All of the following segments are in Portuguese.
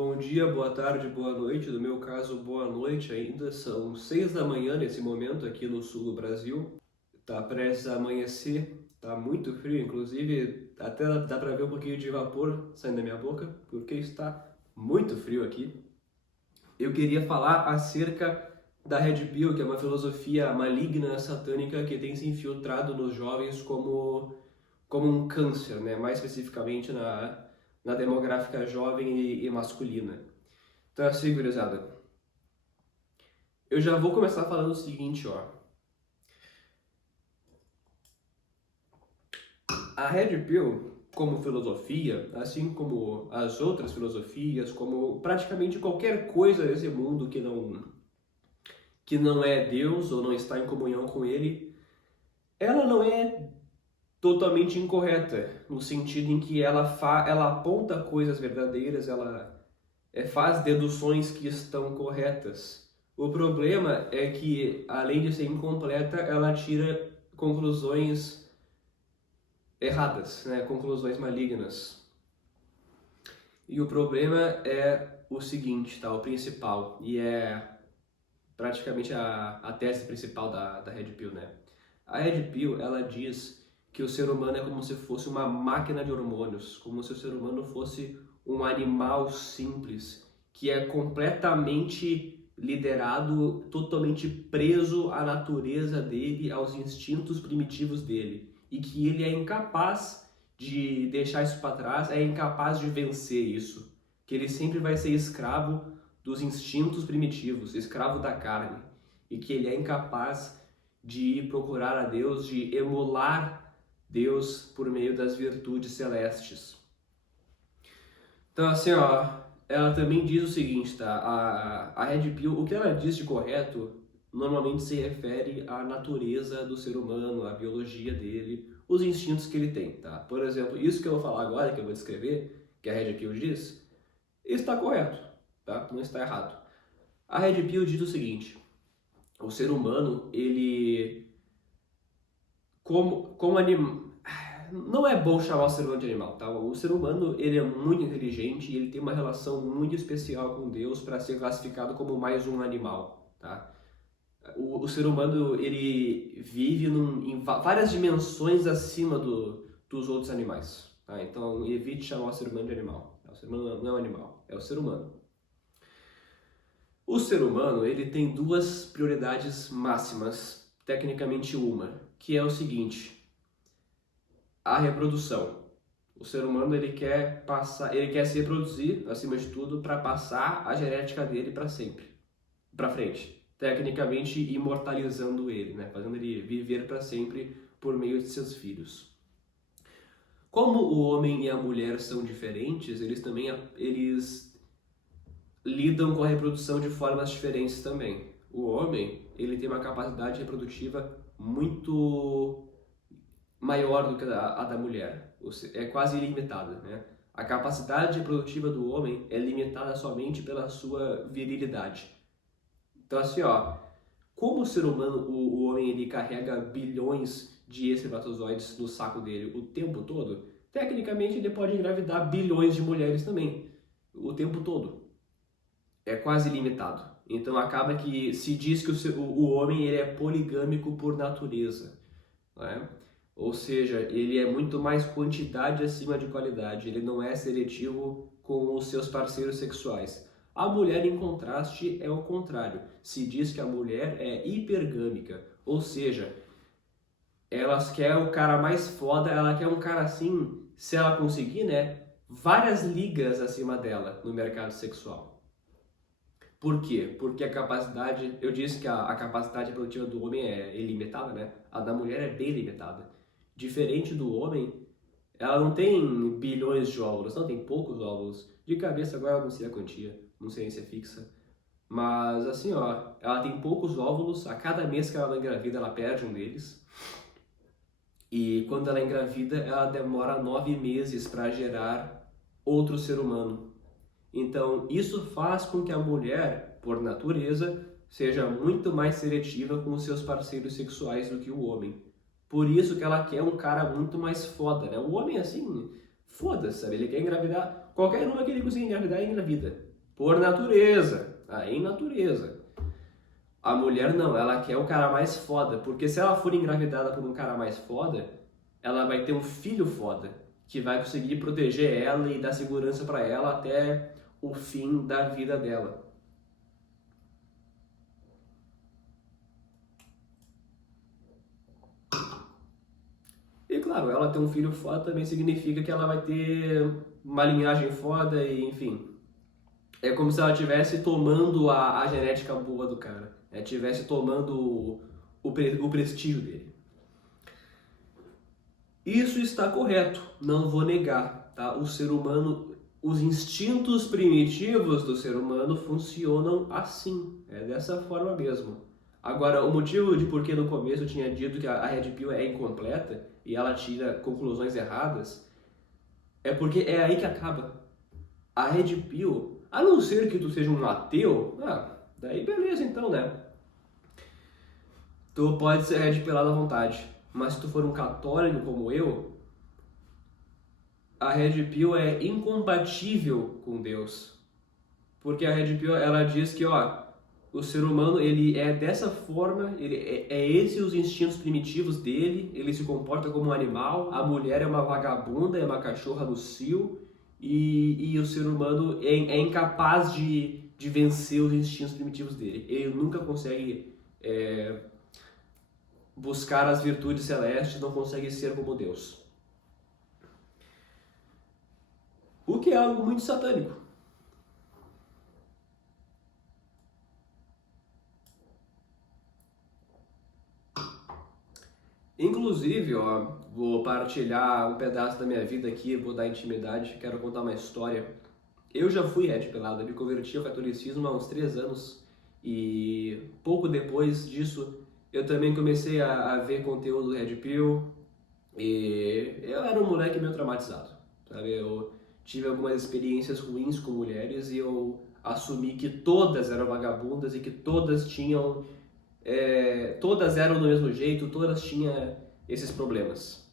Bom dia, boa tarde, boa noite. No meu caso, boa noite ainda. São 6 da manhã nesse momento aqui no sul do Brasil. Tá prestes a amanhecer, tá muito frio, inclusive até dá para ver um pouquinho de vapor saindo da minha boca, porque está muito frio aqui. Eu queria falar acerca da Red Pill, que é uma filosofia maligna, satânica, que tem se infiltrado nos jovens como um câncer, né? Mais especificamente na demográfica jovem e masculina. Então assim, gurizada, eu já vou começar falando o seguinte, ó. A Red Pill, como filosofia, assim como as outras filosofias, como praticamente qualquer coisa nesse mundo que não é Deus ou não está em comunhão com Ele, ela não é totalmente incorreta, no sentido em que ela aponta coisas verdadeiras, ela faz deduções que estão corretas. O problema é que, além de ser incompleta, ela tira conclusões erradas, né? Conclusões malignas. E o problema é o seguinte, tá? O principal, e é praticamente a tese principal da Red Pill, né? A Red Pill, ela diz que o ser humano é como se fosse uma máquina de hormônios, como se o ser humano fosse um animal simples, que é completamente liderado, totalmente preso à natureza dele, aos instintos primitivos dele, e que ele é incapaz de deixar isso para trás, é incapaz de vencer isso, que ele sempre vai ser escravo dos instintos primitivos, escravo da carne, e que ele é incapaz de procurar a Deus, de emular Deus por meio das virtudes celestes. Então, assim, ó, ela também diz o seguinte, tá? A Red Pill, o que ela diz de correto, normalmente se refere à natureza do ser humano, à biologia dele, os instintos que ele tem, tá? Por exemplo, isso que eu vou falar agora, que eu vou descrever, que a Red Pill diz, está correto, tá? Não está errado. A Red Pill diz o seguinte: o ser humano, ele como não é bom chamar o ser humano de animal, tá? O ser humano, ele é muito inteligente e ele tem uma relação muito especial com Deus para ser classificado como mais um animal, tá? O ser humano, ele vive em várias dimensões acima dos outros animais, tá? Então, evite chamar o ser humano de animal. O ser humano não é um animal, é o ser humano. O ser humano, ele tem duas prioridades máximas, tecnicamente uma, que é o seguinte: a reprodução. O ser humano, ele quer se reproduzir acima de tudo para passar a genética dele para sempre, para frente, tecnicamente imortalizando ele, né, fazendo ele viver para sempre por meio de seus filhos. Como o homem e a mulher são diferentes, eles lidam com a reprodução de formas diferentes também. O homem, ele tem uma capacidade reprodutiva muito maior do que a da mulher. É quase ilimitada, né? A capacidade reprodutiva do homem é limitada somente pela sua virilidade. Então, assim, ó, como o ser humano, o homem, ele carrega bilhões de espermatozoides no saco dele o tempo todo, tecnicamente ele pode engravidar bilhões de mulheres também, o tempo todo. É quase limitado. Então acaba que se diz que o homem ele é poligâmico por natureza, né? Ou seja, ele é muito mais quantidade acima de qualidade, ele não é seletivo com os seus parceiros sexuais. A mulher, em contraste, é o contrário. Se diz que a mulher é hipergâmica, ou seja, ela quer o cara mais foda, ela quer um cara assim, se ela conseguir, né, várias ligas acima dela no mercado sexual. Por quê? Porque a capacidade, eu disse que a capacidade reprodutiva do homem é ilimitada, né? A da mulher é bem limitada. Diferente do homem, ela não tem bilhões de óvulos, não, tem poucos óvulos. De cabeça agora eu não sei a quantia, não sei se é fixa. Mas assim, ó, ela tem poucos óvulos, a cada mês que ela engravida, ela perde um deles. E quando ela engravida, ela demora 9 meses para gerar outro ser humano. Então, isso faz com que a mulher, por natureza, seja muito mais seletiva com os seus parceiros sexuais do que o homem. Por isso que ela quer um cara muito mais foda, né? O homem, assim, foda-se, sabe? Ele quer engravidar Qualquer uma que ele conseguir engravidar, engravida. Por natureza. Em natureza. A mulher não, ela quer o cara mais foda. Porque se ela for engravidada por um cara mais foda, ela vai ter um filho foda. Que vai conseguir proteger ela e dar segurança pra ela até o fim da vida dela. E claro, ela ter um filho foda também significa que ela vai ter uma linhagem foda e enfim. É como se ela estivesse tomando a genética boa do cara. Estivesse tomando o prestígio dele. Isso está correto, não vou negar, tá? O ser humano, os instintos primitivos do ser humano funcionam assim, é dessa forma mesmo. Agora, o motivo de por que no começo eu tinha dito que a Red Pill é incompleta e ela tira conclusões erradas, é porque é aí que acaba. A Red Pill, a não ser que tu seja um ateu, daí beleza então, né? Tu pode ser Red Pillado à vontade, mas se tu for um católico como eu, a Red Pill é incompatível com Deus. Porque a Red Pill, ela diz que, o ser humano, ele é dessa forma, ele é esse os instintos primitivos dele, ele se comporta como um animal, a mulher é uma vagabunda, é uma cachorra no cio, e o ser humano é incapaz de vencer os instintos primitivos dele. Ele nunca consegue buscar as virtudes celestes, não consegue ser como Deus. O que é algo muito satânico. Inclusive, vou partilhar um pedaço da minha vida aqui, vou dar intimidade, quero contar uma história. Eu já fui Red Pillado, eu me converti ao catolicismo há uns 3 anos e pouco depois disso eu também comecei a ver conteúdo Red Pill e eu era um moleque meio traumatizado, sabe? Eu tive algumas experiências ruins com mulheres e eu assumi que todas eram vagabundas e que todas tinham todas eram do mesmo jeito, todas tinham esses problemas.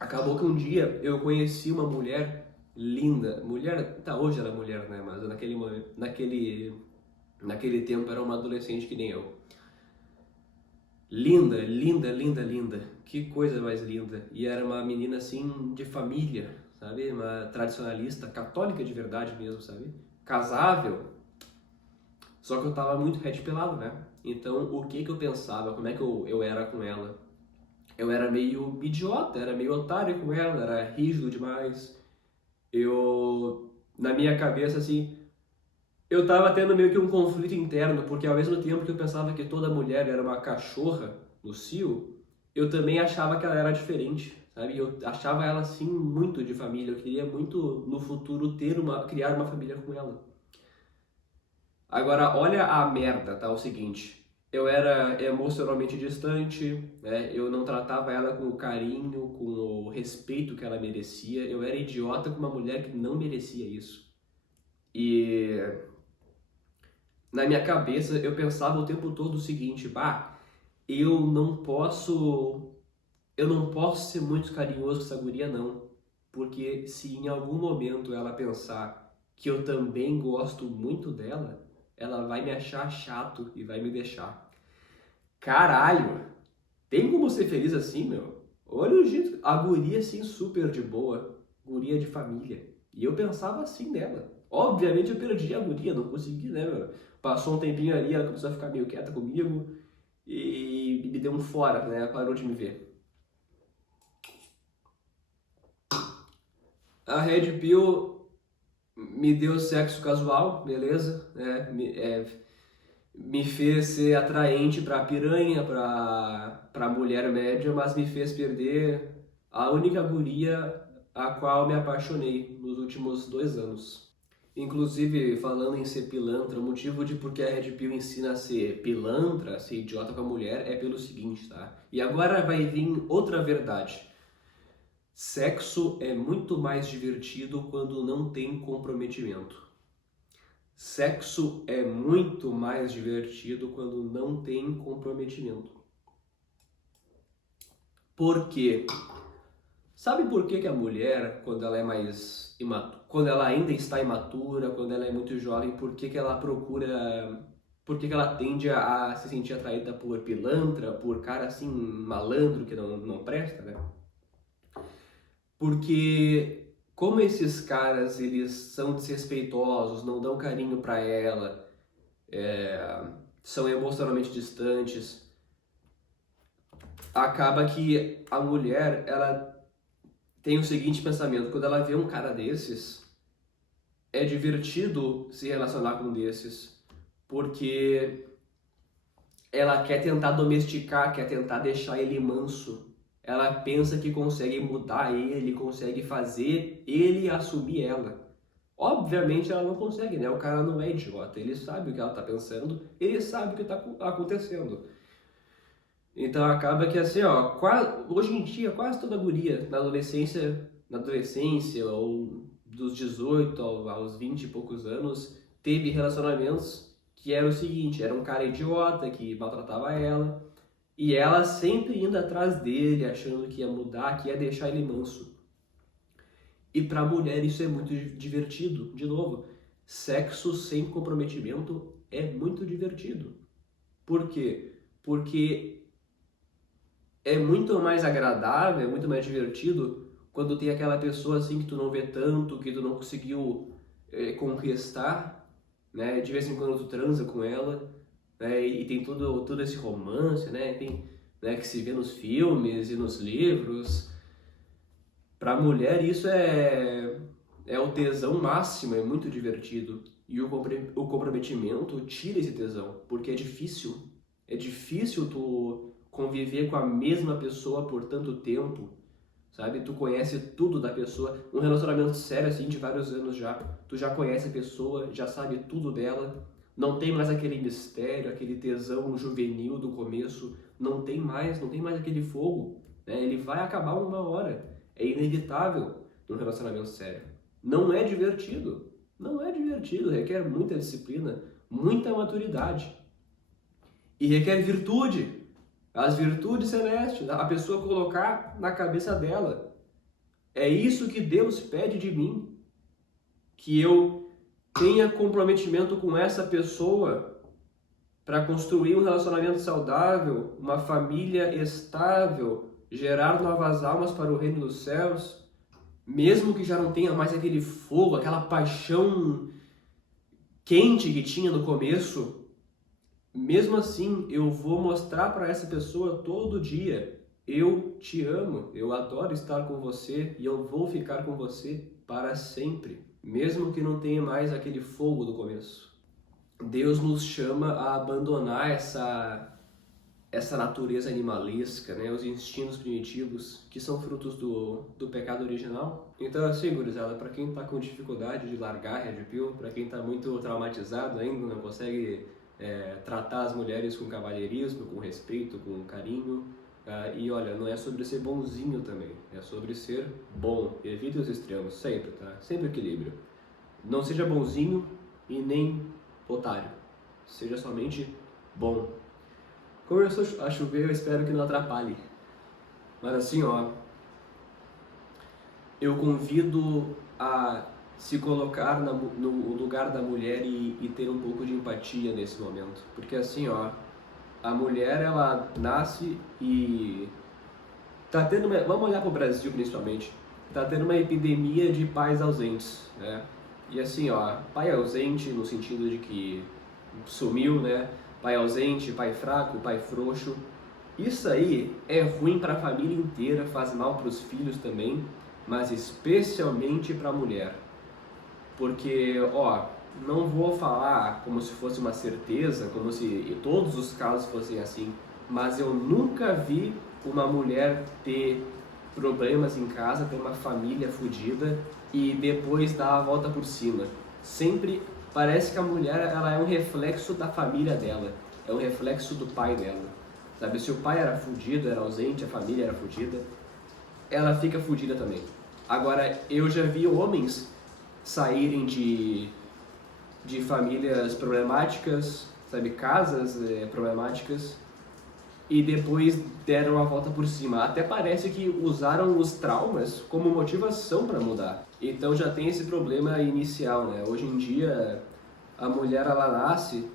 Acabou que um dia eu conheci uma mulher linda, mulher, hoje ela é mulher, né, mas naquele tempo era uma adolescente que nem eu. Linda, linda, linda, linda, que coisa mais linda. E era uma menina assim de família, sabe, uma tradicionalista, católica de verdade mesmo, sabe, casável. Só que eu tava muito Red Pillado, né? Então, o que eu pensava? Como é que eu era com ela? Eu era meio idiota, era meio otário com ela, era rígido demais. Na minha cabeça, assim, eu tava tendo meio que um conflito interno, porque ao mesmo tempo que eu pensava que toda mulher era uma cachorra no cio, eu também achava que ela era diferente, sabe? Eu achava ela, assim, muito de família. Eu queria muito, no futuro, criar uma família com ela. Agora, olha a merda, tá? O seguinte, eu era emocionalmente distante, né? Eu não tratava ela com o carinho, com o respeito que ela merecia. Eu era idiota com uma mulher que não merecia isso. E na minha cabeça eu pensava o tempo todo o seguinte, eu não posso, eu não posso ser muito carinhoso com essa guria não, porque se em algum momento ela pensar que eu também gosto muito dela, ela vai me achar chato e vai me deixar. Caralho! Tem como ser feliz assim, meu? Olha o jeito. A guria assim, super de boa. Guria de família. E eu pensava assim nela. Obviamente eu perdi a guria, não consegui, né, meu? Passou um tempinho ali, ela começou a ficar meio quieta comigo e me deu um fora, né? Parou de me ver. A Red Pill me deu sexo casual, beleza? Me fez ser atraente para piranha, para mulher média, mas me fez perder a única guria a qual me apaixonei nos últimos 2 anos. Inclusive, falando em ser pilantra, o motivo de por que a Red Pill ensina a ser pilantra, a ser idiota com a mulher, é pelo seguinte, tá? E agora vai vir outra verdade. Sexo é muito mais divertido quando não tem comprometimento. Sexo é muito mais divertido quando não tem comprometimento. Por quê? Sabe por que que a mulher, quando ela é quando ela ainda está imatura, quando ela é muito jovem, por que que ela procura, por que que ela tende a se sentir atraída por pilantra, por cara assim malandro que não presta, né? Porque como esses caras, eles são desrespeitosos, não dão carinho pra ela, são emocionalmente distantes, acaba que a mulher, ela tem o seguinte pensamento: quando ela vê um cara desses, é divertido se relacionar com um desses, porque ela quer tentar domesticar, quer tentar deixar ele manso. Ela pensa que consegue mudar ele, consegue fazer ele assumir ela. Obviamente ela não consegue, né? O cara não é idiota, ele sabe o que ela tá pensando, ele sabe o que tá acontecendo. Então acaba que assim, ó, hoje em dia quase toda guria na adolescência ou dos 18 aos 20 e poucos anos, teve relacionamentos que era o seguinte: era um cara idiota que maltratava ela, e ela sempre indo atrás dele, achando que ia mudar, que ia deixar ele manso. E pra mulher isso é muito divertido. De novo, sexo sem comprometimento é muito divertido. Por quê? Porque é muito mais agradável, é muito mais divertido quando tem aquela pessoa assim que tu não vê tanto, que tu não conseguiu conquistar, né? De vez em quando tu transa com ela, né? E tem todo esse romance, né? Tem, né, que se vê nos filmes e nos livros. Pra mulher isso é o tesão máximo, é muito divertido. E o comprometimento tira esse tesão, porque é difícil. É difícil tu conviver com a mesma pessoa por tanto tempo, sabe? Tu conhece tudo da pessoa. Um relacionamento sério assim de vários anos já. Tu já conhece a pessoa, já sabe tudo dela. Não tem mais aquele mistério, aquele tesão juvenil do começo. Não tem mais aquele fogo, né? Ele vai acabar uma hora. É inevitável num relacionamento sério. Não é divertido. Não é divertido, requer muita disciplina, muita maturidade. E requer virtude. As virtudes celestes, a pessoa colocar na cabeça dela: é isso que Deus pede de mim, que eu tenha comprometimento com essa pessoa para construir um relacionamento saudável, uma família estável, gerar novas almas para o reino dos céus, mesmo que já não tenha mais aquele fogo, aquela paixão quente que tinha no começo. Mesmo assim, eu vou mostrar para essa pessoa todo dia: eu te amo, eu adoro estar com você e eu vou ficar com você para sempre, mesmo que não tenha mais aquele fogo do começo. Deus nos chama a abandonar essa natureza animalesca, né? Os instintos primitivos que são frutos do pecado original. Então, assim, gurizada, para quem está com dificuldade de largar a Red Pill, para quem está muito traumatizado ainda, não consegue tratar as mulheres com cavalheirismo, com respeito, com carinho. E olha, não é sobre ser bonzinho também, é sobre ser bom. Evite os extremos, sempre, tá? Sempre equilíbrio. Não seja bonzinho e nem otário. Seja somente bom. Começou a chover, eu espero que não atrapalhe. Mas assim, ó, eu convido a se colocar no lugar da mulher e ter um pouco de empatia nesse momento. Porque assim, ó, a mulher, ela nasce e tá tendo vamos olhar pro Brasil principalmente, tá tendo uma epidemia de pais ausentes, né? E assim, ó, pai ausente no sentido de que sumiu, né? Pai ausente, pai fraco, pai frouxo. Isso aí é ruim para a família inteira, faz mal para os filhos também, mas especialmente para a mulher. Porque, ó, não vou falar como se fosse uma certeza, como se todos os casos fossem assim, mas eu nunca vi uma mulher ter problemas em casa, ter uma família fodida e depois dar a volta por cima. Sempre parece que a mulher, ela é um reflexo da família dela, é um reflexo do pai dela. Sabe, se o pai era fudido, era ausente, a família era fudida, ela fica fudida também. Agora, eu já vi homens saírem de famílias problemáticas, sabe, casas problemáticas, e depois deram a volta por cima. Até parece que usaram os traumas como motivação para mudar. Então já tem esse problema inicial, né? Hoje em dia a mulher ela nasce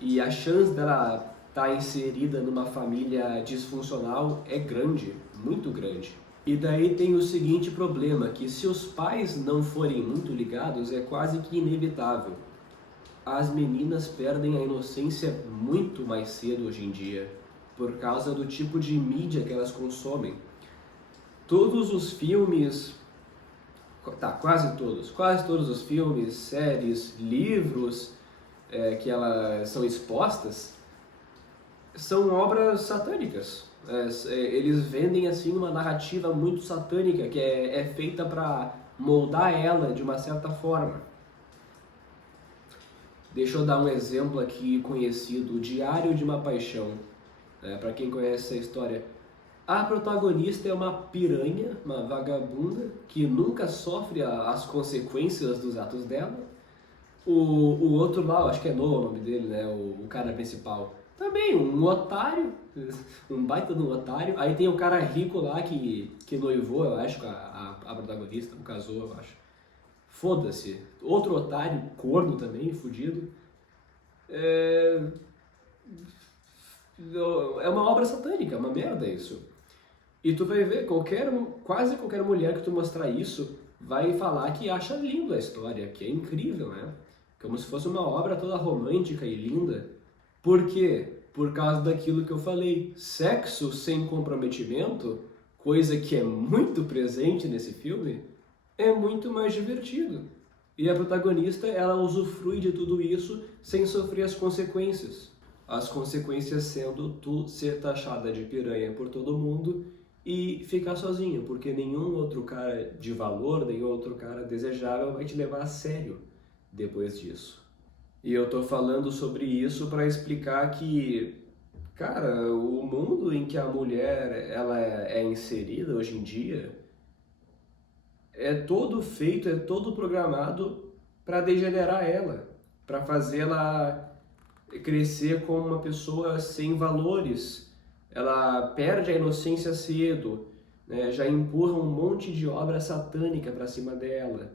e a chance dela estar inserida numa família disfuncional é grande, muito grande. E daí tem o seguinte problema, que se os pais não forem muito ligados, é quase que inevitável. As meninas perdem a inocência muito mais cedo hoje em dia, por causa do tipo de mídia que elas consomem. Todos os filmes, quase todos os filmes, séries, livros que elas são expostas, são obras satânicas. Eles vendem assim uma narrativa muito satânica que é feita para moldar ela de uma certa forma. Deixa eu dar um exemplo aqui conhecido, o Diário de uma Paixão. Para quem conhece essa história, a protagonista é uma piranha, uma vagabunda, que nunca sofre as consequências dos atos dela. O outro lá, acho que é Noah o nome dele, né? O cara principal. Também um otário, um baita de um otário. Aí tem o cara rico lá que noivou, eu acho, com a protagonista, não casou, eu acho. Foda-se. Outro otário, corno também, fudido. É uma obra satânica, é uma merda isso. E tu vai ver, quase qualquer mulher que tu mostrar isso vai falar que acha lindo a história, que é incrível, né? Como se fosse uma obra toda romântica e linda. Por quê? Por causa daquilo que eu falei. Sexo sem comprometimento, coisa que é muito presente nesse filme, é muito mais divertido. E a protagonista, ela usufrui de tudo isso sem sofrer as consequências. As consequências sendo tu ser taxada de piranha por todo mundo e ficar sozinho, porque nenhum outro cara de valor, nenhum outro cara desejável vai te levar a sério depois disso. E eu tô falando sobre isso para explicar que, cara, o mundo em que a mulher ela é inserida hoje em dia é todo feito, é todo programado para degenerar ela, para fazê-la crescer como uma pessoa sem valores. Ela perde a inocência cedo, né? Já empurra um monte de obra satânica para cima dela.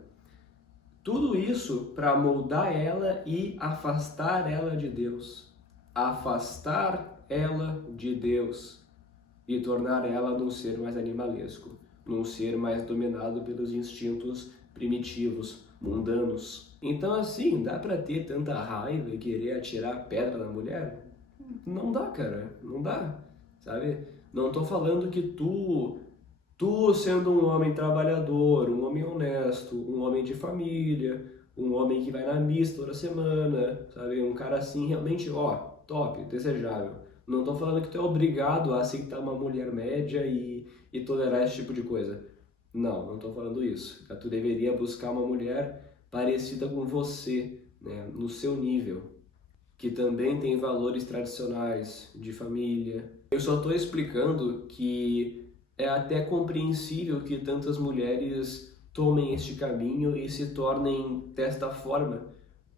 Tudo isso para moldar ela e afastar ela de Deus. Afastar ela de Deus e tornar ela num ser mais animalesco, num ser mais dominado pelos instintos primitivos, mundanos. Então assim, dá para ter tanta raiva e querer atirar pedra na mulher? Não dá, cara, não dá, sabe? Não tô falando que tu sendo um homem trabalhador, um homem honesto, um homem de família, um homem que vai na missa toda semana, sabe? Um cara assim realmente, ó, top, desejável. Não tô falando que tu é obrigado a aceitar uma mulher média e tolerar esse tipo de coisa. Não tô falando isso. Tu deveria buscar uma mulher parecida com você, né? No seu nível, que também tem valores tradicionais de família. Eu só estou explicando que é até compreensível que tantas mulheres tomem este caminho e se tornem desta forma,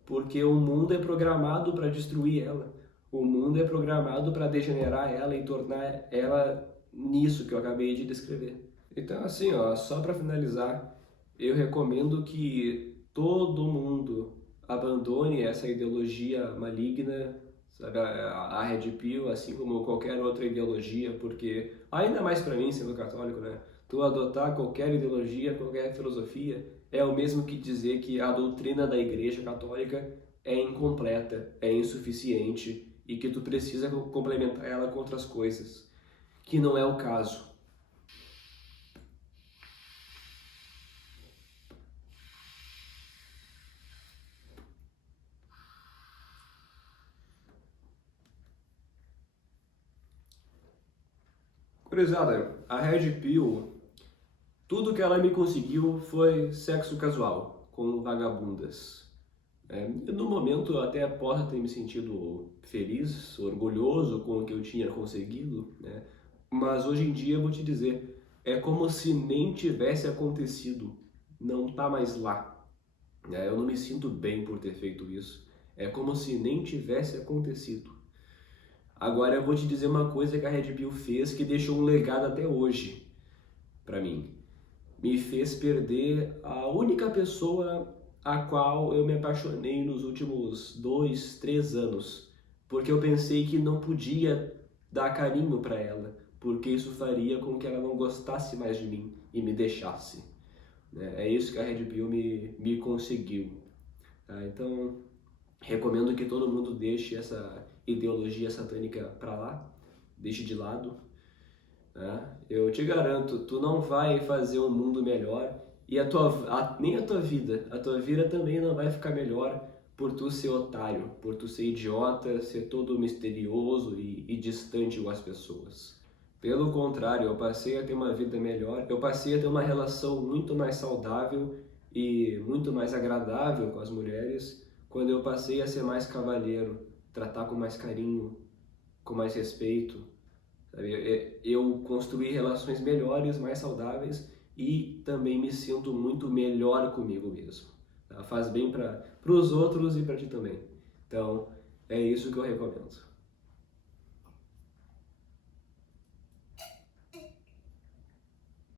porque o mundo é programado para destruir ela. O mundo é programado para degenerar ela e tornar ela nisso que eu acabei de descrever. Então, assim, ó, só para finalizar, eu recomendo que todo mundo abandone essa ideologia maligna, sabe, a Red Pill, assim como qualquer outra ideologia, porque, ainda mais para mim, sendo católico, né, tu adotar qualquer ideologia, qualquer filosofia, é o mesmo que dizer que a doutrina da Igreja Católica é incompleta, é insuficiente e que tu precisa complementar ela com outras coisas, que não é o caso. Gurizada, a Red Pill, tudo que ela me conseguiu foi sexo casual, com vagabundas. No momento eu até posso ter me sentido feliz, orgulhoso com o que eu tinha conseguido, né? Mas hoje em dia eu vou te dizer, é como se nem tivesse acontecido, não tá mais lá. Eu não me sinto bem por ter feito isso, é como se nem tivesse acontecido. Agora eu vou te dizer uma coisa que a Red Pill fez que deixou um legado até hoje para mim. Me fez perder a única pessoa a qual eu me apaixonei nos últimos 2, 3 anos, porque eu pensei que não podia dar carinho para ela, porque isso faria com que ela não gostasse mais de mim e me deixasse, né? É isso que a Red Pill me conseguiu. Tá? Então, recomendo que todo mundo deixe essa ideologia satânica para lá, deixe de lado, né? Eu te garanto, tu não vai fazer um mundo melhor e nem a tua vida também não vai ficar melhor por tu ser otário, por tu ser idiota, ser todo misterioso e distante com as pessoas. Pelo contrário, eu passei a ter uma vida melhor, eu passei a ter uma relação muito mais saudável e muito mais agradável com as mulheres quando eu passei a ser mais cavalheiro, tratar com mais carinho, com mais respeito. Sabe? Eu construí relações melhores, mais saudáveis e também me sinto muito melhor comigo mesmo. Tá? Faz bem para os outros e para ti também. Então, é isso que eu recomendo.